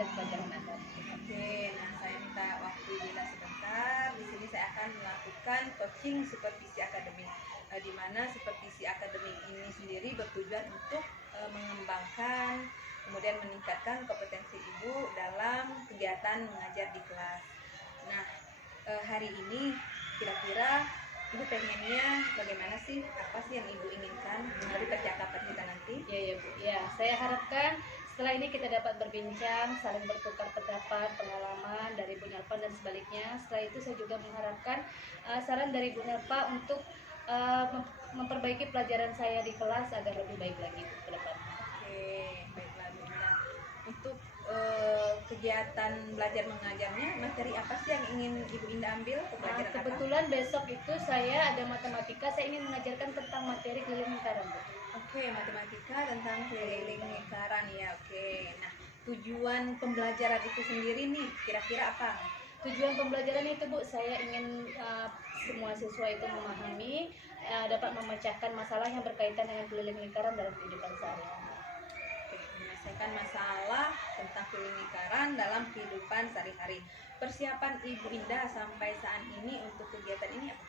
dan pelajaran adat. Oke, nah saya minta waktu Dina sebentar. Di sini saya akan melakukan coaching supervisi akademik, di mana supervisi akademik ini sendiri bertujuan untuk mengembangkan, kemudian meningkatkan kompetensi ibu dalam kegiatan mengajar di kelas. Nah, hari ini kira-kira ibu pengennya bagaimana sih? Apa sih yang ibu inginkan dari percakapan kita nanti? Ya Bu, ya saya harapkan setelah ini kita dapat berbincang, saling bertukar pendapat, pengalaman dari Bu Nerpa dan sebaliknya. Setelah itu saya juga mengharapkan saran dari Bu Nerpa untuk memperbaiki pelajaran saya di kelas agar lebih baik lagi Bu, ke depan. Oke, baiklah Bu Indah. Untuk kegiatan belajar mengajarnya, materi apa sih yang ingin Ibu Indah ambil? Pembelajaran apa? Kebetulan besok itu saya ada matematika, saya ingin mengajarkan tentang materi keliling lingkaran Bu. Oke, matematika tentang keliling lingkaran ya. Oke. Nah, tujuan pembelajaran itu sendiri nih, kira-kira apa? Tujuan pembelajaran itu Bu, saya ingin semua siswa itu memahami, dapat memecahkan masalah yang berkaitan dengan keliling lingkaran dalam kehidupan saya. Oke, menyelesaikan masalah tentang keliling lingkaran dalam kehidupan sehari-hari. Persiapan Ibu Indah sampai saat ini untuk kegiatan ini apa?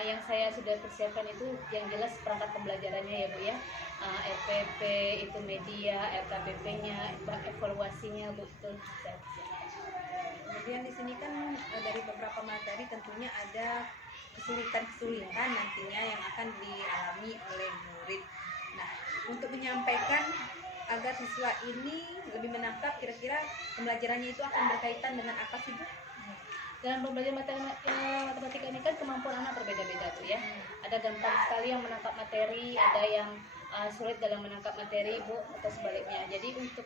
Yang saya sudah persiapkan itu yang jelas perangkat pembelajarannya ya Bu ya, RPP itu media, LKPP-nya, evaluasinya Bu, itu saya persiapkan. Kemudian di sini kan dari beberapa materi tentunya ada kesulitan-kesulitan nantinya yang akan dialami oleh murid. Nah, untuk menyampaikan agar siswa ini lebih menangkap kira-kira pembelajarannya itu akan berkaitan dengan apa sih Bu? Dalam pembelajaran matematika ini kan kemampuan anak berbeda-beda tuh ya. Ada gampang sekali yang menangkap materi, ada yang sulit dalam menangkap materi Bu, atau sebaliknya. Jadi untuk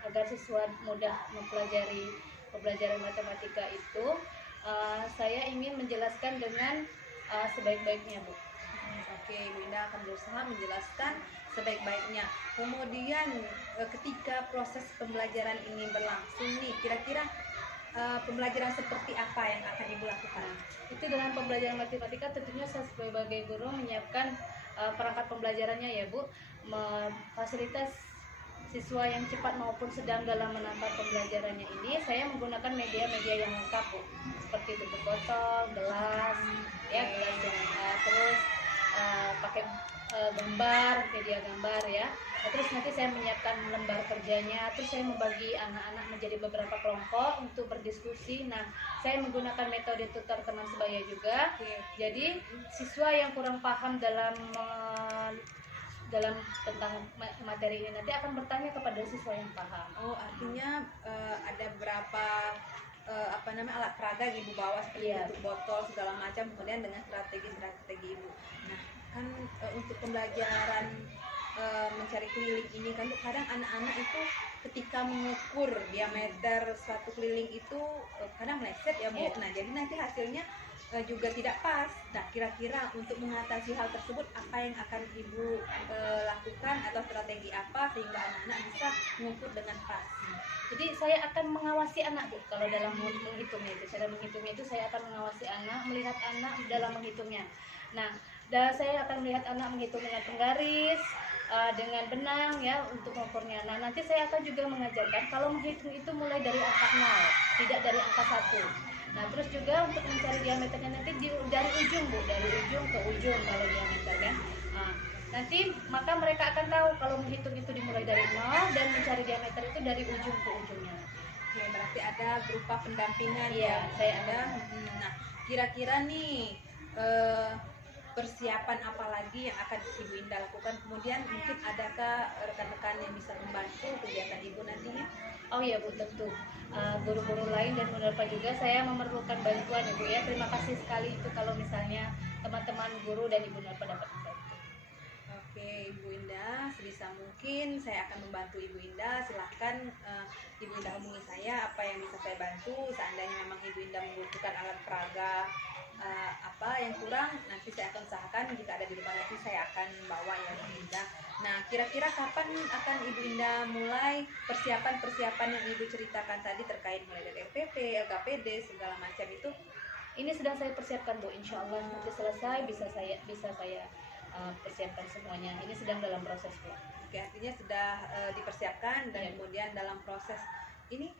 agar siswa mudah mempelajari pembelajaran matematika itu, saya ingin menjelaskan dengan sebaik-baiknya Bu. Oke, Bu Indah akan berusaha menjelaskan sebaik-baiknya. Kemudian ketika proses pembelajaran ini berlangsung nih, kira-kira pembelajaran seperti apa yang akan Ibu lakukan? Itu dalam pembelajaran matematika tentunya saya sebagai guru menyiapkan perangkat pembelajarannya ya Bu, fasilitas siswa yang cepat maupun sedang dalam menangkap pembelajarannya ini. Saya menggunakan media-media yang lengkap Bu, seperti tutup botol, gelas, ya gelas yang terus pakai gambar, media gambar ya. Terus nanti saya menyiapkan lembar kerjanya, terus saya membagi anak-anak menjadi beberapa kelompok untuk berdiskusi. Nah, saya menggunakan metode tutor teman sebaya juga. Jadi siswa yang kurang paham dalam tentang materi ini nanti akan bertanya kepada siswa yang paham. Oh, artinya ada beberapa alat peraga yang Ibu bawa seperti tutup botol segala macam, kemudian dengan strategi Ibu. Nah, kan untuk pembelajaran mencari keliling ini kan kadang anak-anak itu ketika mengukur diameter suatu keliling itu kadang meleset ya Bu. Nah, jadi nanti hasilnya juga tidak pas. Nah, kira-kira untuk mengatasi hal tersebut apa yang akan Ibu lakukan atau strategi apa sehingga anak-anak bisa mengukur dengan pas? Jadi saya akan mengawasi anak Bu, kalau dalam menghitungnya itu, cara menghitungnya itu saya akan mengawasi anak, melihat anak dalam menghitungnya. Nah, saya akan melihat anak menghitung dengan penggaris, dengan benang ya untuk mengukurnya. Nah, nanti saya akan juga mengajarkan kalau menghitung itu mulai dari angka 0, tidak dari angka 1. Nah, terus juga untuk mencari diameternya nanti dari ujung Bu, dari ujung ke ujung kalau diameter kan. Nah, nanti maka mereka akan tahu kalau menghitung itu dimulai dari 0 dan mencari diameter itu dari ujung ke ujungnya. Oke, berarti ada berupa pendampingan ya. Saya ada. Nah, kira-kira nih persiapan apa lagi yang akan Ibu Indah lakukan? Kemudian mungkin adakah rekan-rekan yang bisa membantu kegiatan Ibu nantinya? Oh ya Bu, tentu guru-guru lain dan Nerpa juga saya memerlukan bantuan Ibu ya. Terima kasih sekali itu kalau misalnya teman-teman guru dan Ibu Nerpa dapat membantu. Oke, Ibu Indah, sebisa mungkin saya akan membantu Ibu Indah. Silahkan Ibu Indah hubungi saya apa yang bisa saya bantu. Seandainya memang Ibu Indah membutuhkan alat peraga apa yang kurang, nanti saya akan usahakan jika ada di rumah nanti saya akan bawa ya Ibu Indah. Nah, kira-kira kapan akan Ibu Indah mulai persiapan-persiapan yang Ibu ceritakan tadi terkait mulai dari LPP, LKPD, segala macam itu? Ini sedang saya persiapkan Bu, insya Allah nanti selesai bisa saya persiapkan semuanya. Ini sedang dalam proses Bu. Oke, artinya sudah dipersiapkan dan kemudian dalam proses ini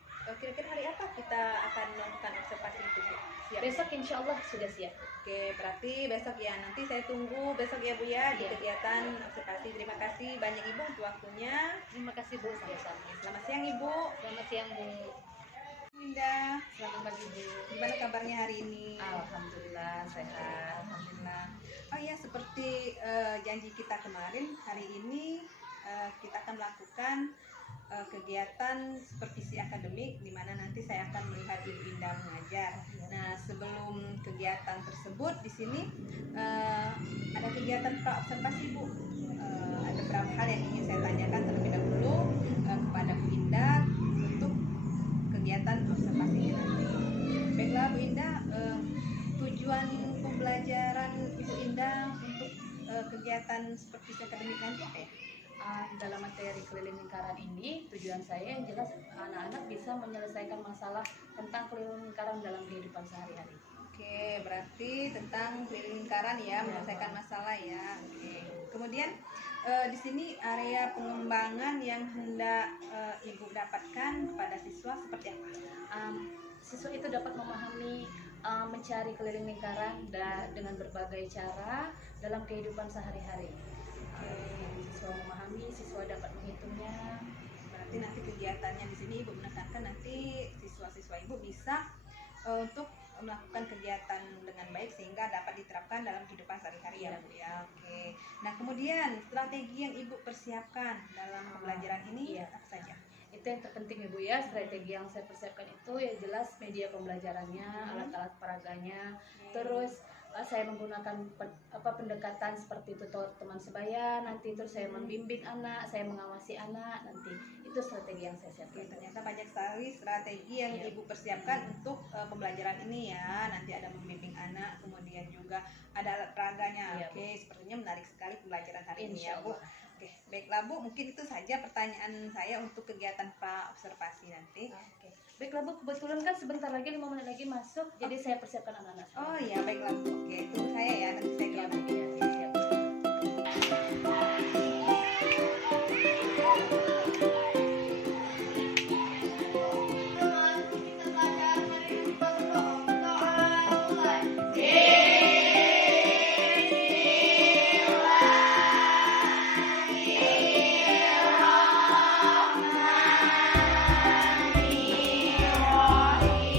kira-kira hari apa kita akan melakukan observasi itu, Bu? Siap? Besok insya Allah sudah siap. Oke, berarti besok ya. Nanti saya tunggu besok ya, Bu ya, di Iya. kegiatan observasi. Terima kasih banyak Ibu untuk waktunya. Terima kasih Bu, sama-sama. Selamat siang Ibu. Selamat siang Bu. Indah, Selamat pagi Bu. gimana kabarnya hari ini? Alhamdulillah sehat. Alhamdulillah. Oh ya, seperti janji kita kemarin, hari ini kita akan melakukan kegiatan supervisi akademik, di mana nanti saya akan melihat Ibu Indah mengajar. Nah, sebelum kegiatan tersebut di sini ada kegiatan praobservasi, Bu. Ada beberapa hal yang ingin saya tanyakan terlebih dahulu kepada Bu Indah untuk kegiatan observasi nanti. Baiklah Bu Indah, tujuan pembelajaran Ibu Indah untuk kegiatan supervisi akademik nanti apa ya? Dalam materi keliling lingkaran ini, tujuan saya yang jelas anak-anak bisa menyelesaikan masalah tentang keliling lingkaran dalam kehidupan sehari-hari. Oke, berarti tentang keliling lingkaran ya, menyelesaikan masalah ya. Oke. Kemudian di sini area pengembangan yang hendak Ibu dapatkan pada siswa seperti apa? Siswa itu dapat memahami mencari keliling lingkaran dengan berbagai cara dalam kehidupan sehari-hari. Siswa memahami, siswa dapat menghitungnya. Berarti nanti kegiatannya di sini Ibu menekankan nanti siswa-siswa Ibu bisa untuk melakukan kegiatan dengan baik sehingga dapat diterapkan dalam kehidupan sehari-hari ya Bu ya. Oke. Nah, kemudian strategi yang Ibu persiapkan dalam pembelajaran ini Iya. apa saja? Itu yang terpenting ya Bu ya. Strategi yang saya persiapkan itu ya jelas media pembelajarannya, alat-alat peraganya, terus saya menggunakan pendekatan seperti tutor teman sebaya, nanti terus saya membimbing anak, saya mengawasi anak, nanti itu strategi yang saya Oke, siapkan. ternyata banyak sekali strategi yang Iya. Ibu persiapkan untuk pembelajaran ini ya. Nanti ada membimbing anak, kemudian juga ada alat peraganya. Iya, Oke, sepertinya menarik sekali pembelajaran hari ini ya Insya Bu. Allah. Oke, baiklah Bu, mungkin itu saja pertanyaan saya untuk kegiatan pra-observasi nanti. Oke. Baiklah Bu, kebetulan kan sebentar lagi 5 menit lagi masuk, jadi saya persiapkan anak-anak. Oh iya, baiklah Bu. Oke, itu saya ya, nanti saya Iya, kembali. Bu. Iya, siap.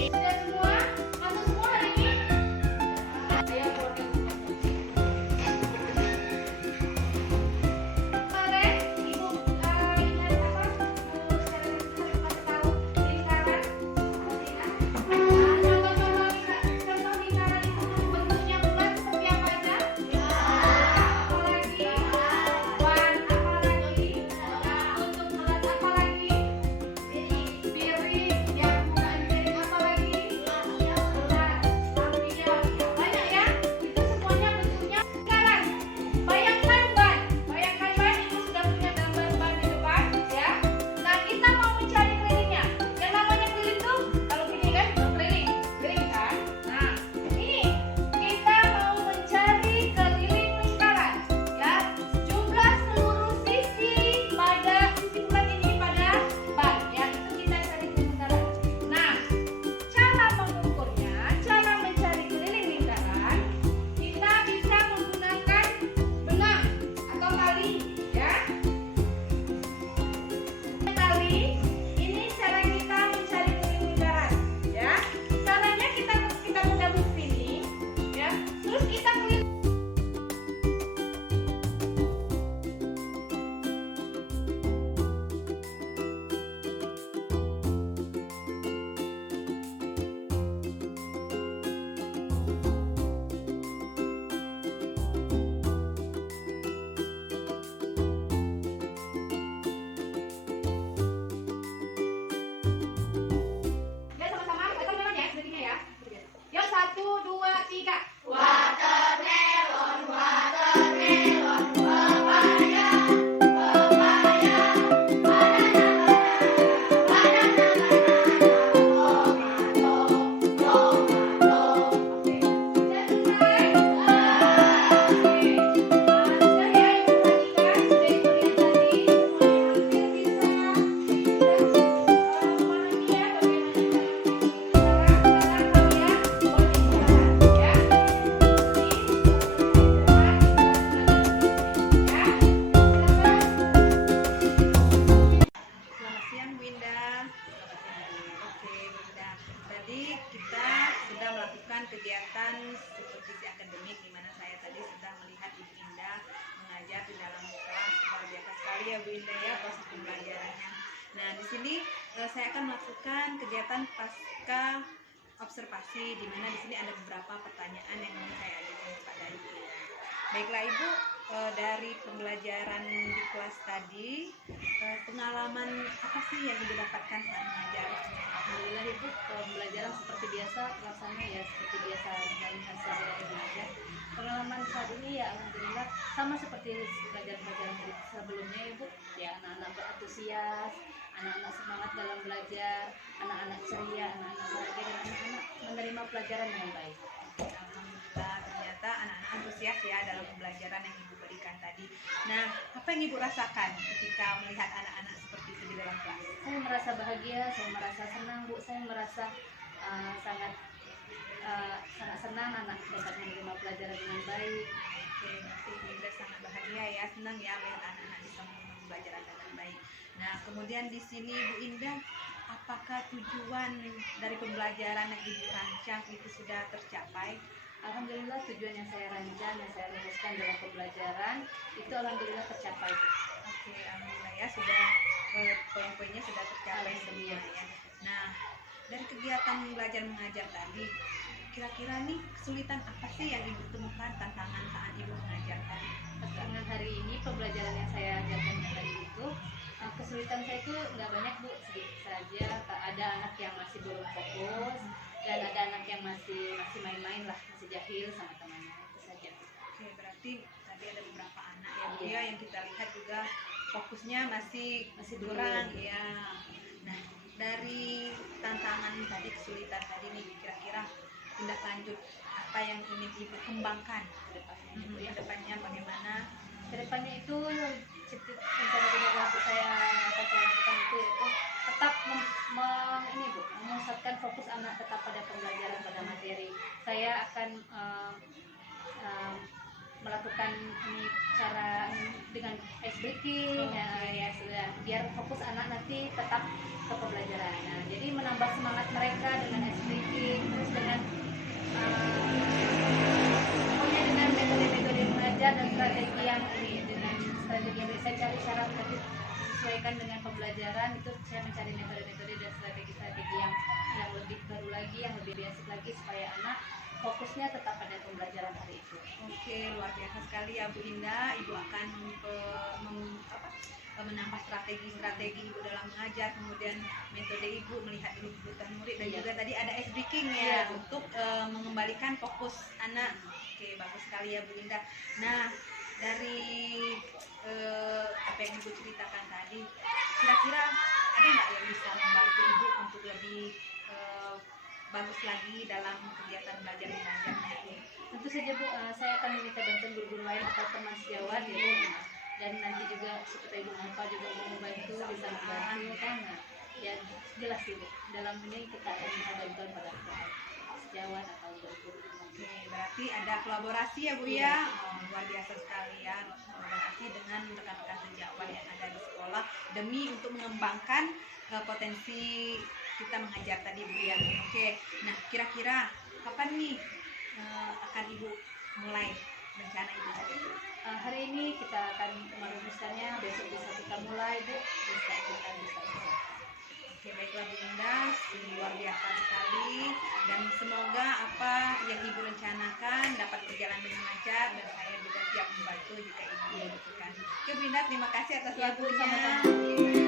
Sudah semua? Masuk semua hari ini? Saya keluarga ya Bu Indah ya proses pembelajarannya. Nah di sini saya akan melakukan kegiatan pasca observasi, di mana di sini ada beberapa pertanyaan yang mau saya ajukan kepada Ibu. Baiklah Ibu, dari pembelajaran di kelas tadi, pengalaman apa sih yang Ibu dapatkan saat mengajar? Alhamdulillah Ibu, pembelajaran seperti biasa, pelaksana ya seperti biasa dalam hasil yang belajar. Pengalaman saat ini ya alhamdulillah sama seperti pelajaran-pelajaran sebelumnya Ibu. Ya anak-anak berantusias, anak-anak semangat dalam belajar, anak-anak ceria, anak-anak bahagia, dan anak-anak menerima pelajaran dengan baik. Alhamdulillah, ternyata anak-anak antusias ya dalam pembelajaran yang Ibu berikan tadi. Nah, apa yang Ibu rasakan ketika melihat anak-anak seperti itu di dalam kelas? Saya merasa bahagia, saya merasa senang Bu, saya merasa sangat senang anak dapat menerima pelajaran dengan baik. Oke, berarti Ibu Indah sangat bahagia ya, senang ya melihat anak-anak bisa menerima pelajaran dengan baik. Nah, kemudian di sini Bu Indah, apakah tujuan dari pembelajaran yang Ibu rancang itu sudah tercapai? Alhamdulillah tujuan yang saya rancang, yang saya rumuskan dalam pembelajaran itu alhamdulillah tercapai. Oke, alhamdulillah ya sudah poin-poinnya sudah tercapai semua ya. Nah, dari kegiatan belajar mengajar tadi, kira-kira nih kesulitan apa sih yang Ibu temukan tantangan saat Ibu mengajar tadi? Tantangan hari ini pembelajaran yang saya ajarkan tadi itu kesulitan saya itu nggak banyak Bu, sedikit saja. Ada anak yang masih belum fokus dan ada anak yang masih main-main lah, masih jahil sama temannya, itu saja. Oke, berarti tadi ada beberapa anak ya Bu ya yang kita lihat juga fokusnya masih kurang ya. Nah, dari tantangan tadi, kesulitan tadi nih, kira-kira tindak lanjut apa yang ingin Ibu kembangkan ke depannya Bu ya? Depannya bagaimana? Kedepannya itu rencana saya akan saya lakukan itu yaitu tetap ini Bu, memusatkan fokus anak tetap pada pembelajaran pada materi. Saya akan melakukan ini cara dengan ice breaking ya sudah biar fokus anak nanti tetap ke pembelajaran. Nah, jadi menambah semangat mereka dengan ice breaking, terus dengan pokoknya dengan metode-metode mengajar dan strategi yang ini, dengan strategi yang saya cari cara sesuaikan dengan pembelajaran, itu saya mencari metode-metode dan strategi-strategi yang lebih baru lagi, yang lebih basic lagi supaya anak fokusnya tetap pada pembelajaran hari itu. Oke, luar biasa sekali ya Bu Indah. Ibu akan menambah strategi-strategi Ibu dalam mengajar, kemudian metode Ibu melihat dulu kebutuhan murid, dan juga tadi ada ice breaking ya untuk mengembalikan fokus anak. Oke, bagus sekali ya Bu Indah. Nah, dari apa yang Ibu ceritakan tadi, kira-kira ada nggak yang bisa membantu Ibu untuk lebih bagus lagi dalam kegiatan belajar mengajarnya ini? Tentu saja Bu, saya akan meminta bantuan guru-guru lain atau teman sejawat ya, dan nanti juga seperti Ibu Mufa juga mau membantu, bisa membantu kan. Nah, ya jelas Bu, dalam ini kita akan minta bantuan pada sejawat atau guru-guru. Oke, berarti ada kolaborasi ya Bu ya. Luar biasa sekali ya, kolaborasi dengan rekan-rekan sejawat yang ada di sekolah demi untuk mengembangkan potensi kita mengajar tadi Bu ya. Oke, nah kira-kira kapan nih akan Ibu mulai rencana Ibu tadi? Hari ini kita akan merumuskannya, besok bisa kita mulai Bu, bisa. Oke, baiklah Bu Indah, luar biasa sekali, dan semoga apa yang Ibu rencanakan dapat berjalan dengan lancar, dan saya juga siap membantu jika Ibu membutuhkan. Oke Bu Indah, terima kasih atas waktunya.